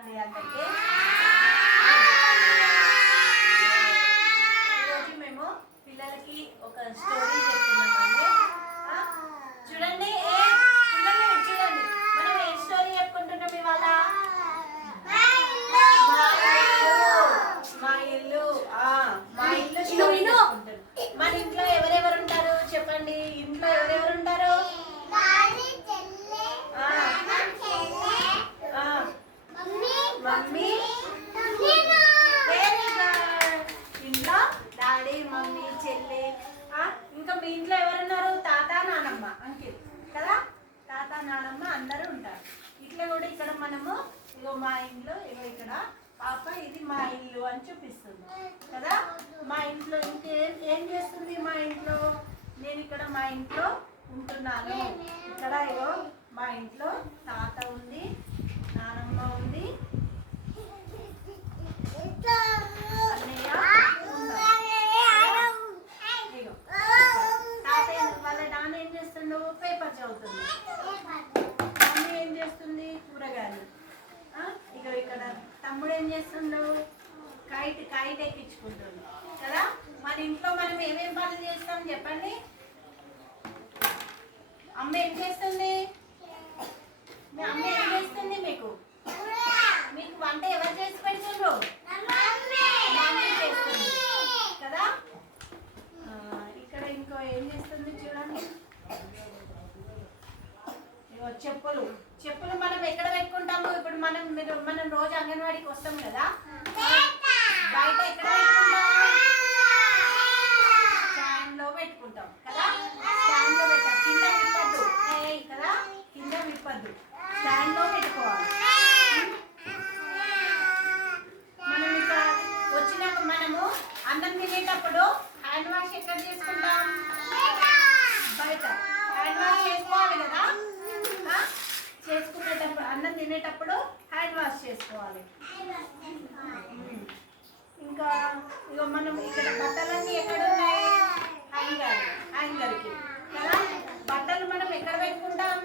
అండి అందరికీ. ఈరోజు మేము పిల్లలకి ఒక స్టోరీ చెప్తున్నామండి. చూడండి పిల్లలు చూడండి, మనం ఏ స్టోరీ చెప్పుకుంటున్నాం ఇవాళ? మా ఇల్లు మన ఇంట్లో ఎవరెవరు ఉంటారు చెప్పండి? ఇంట్లో ఎవరెవరు ఉంటారు? మమ్మీ, ఇంట్లో డాడీ, మమ్మీ, చెల్లి. ఇంకా మీ ఇంట్లో ఎవరున్నారు? తాత, నానమ్మ, అంకిల్ కదా. తాత, నానమ్మ అందరూ ఉంటారు. ఇట్లా కూడా ఇక్కడ మనము ఇగో మా ఇంట్లో ఇగో ఇక్కడ పాప ఇది మా ఇల్లు అని చూపిస్తుంది కదా. మా ఇంట్లో ఇంకేం చేస్తుంది? మా ఇంట్లో నేను ఇక్కడ మా ఇంట్లో ఉంటున్నాను. ఇక్కడ ఇగో మా ఇంట్లో తాత ఉంది, నానమ్మ ఉంది, అన్నయ్య తాతయ్య వాళ్ళ నాన్న ఏం చేస్తుండు? పేపర్ చదువుతుంది. మమ్మీ ఏం చేస్తుంది? కూరగాయలు. ఇక ఇక్కడ తమ్ముడు ఏం చేస్తుండు? కైట్ ఎక్కించుకుంటుండు కదా. మన ఇంట్లో మనం ఏమేం పనులు చేస్తాం చెప్పండి? అమ్మ ఏం చేస్తుంది? మీ అమ్మ ఏం చేస్తుంది? మీకు వంట ఎవరు చేసి పెడుతుండ్రు? మమ్మీ చేస్తుంది కదా. ఇక్కడ ఇంకో ఏం చేస్తుంది చూడండి. చెప్పులు మనం ఎక్కడ పెట్టుకుంటాము? ఇప్పుడు మనం రోజు అంగన్వాడీకి వస్తాం కదా, బయట ఎక్కడ పెట్టుకుంటాం? స్టాండ్ లో పెట్టుకుంటాం కదా. స్టాండ్ లో పెట్టాం, కింద విప్పద్దు కదా, కింద విప్పద్దు, స్టాండ్ లో పెట్టుకోవాలి. మనం ఇక్కడ వచ్చినాక మనము అన్నం తినేటప్పుడు హ్యాండ్ వాష్ ఎక్కడ చేసుకుంటాం? బయట హ్యాండ్ వాష్ చేసుకోవాలి కదా. చేసుకునేటప్పుడు అన్నం తినేటప్పుడు హ్యాండ్ వాష్ చేసుకోవాలి. ఇంకా ఇక మనం ఇక్కడ బట్టలన్నీ ఎక్కడ ఉన్నాయి? హ్యాంగర్కి కదా. బట్టలు మనం ఎక్కడ పెట్టుకుంటాం?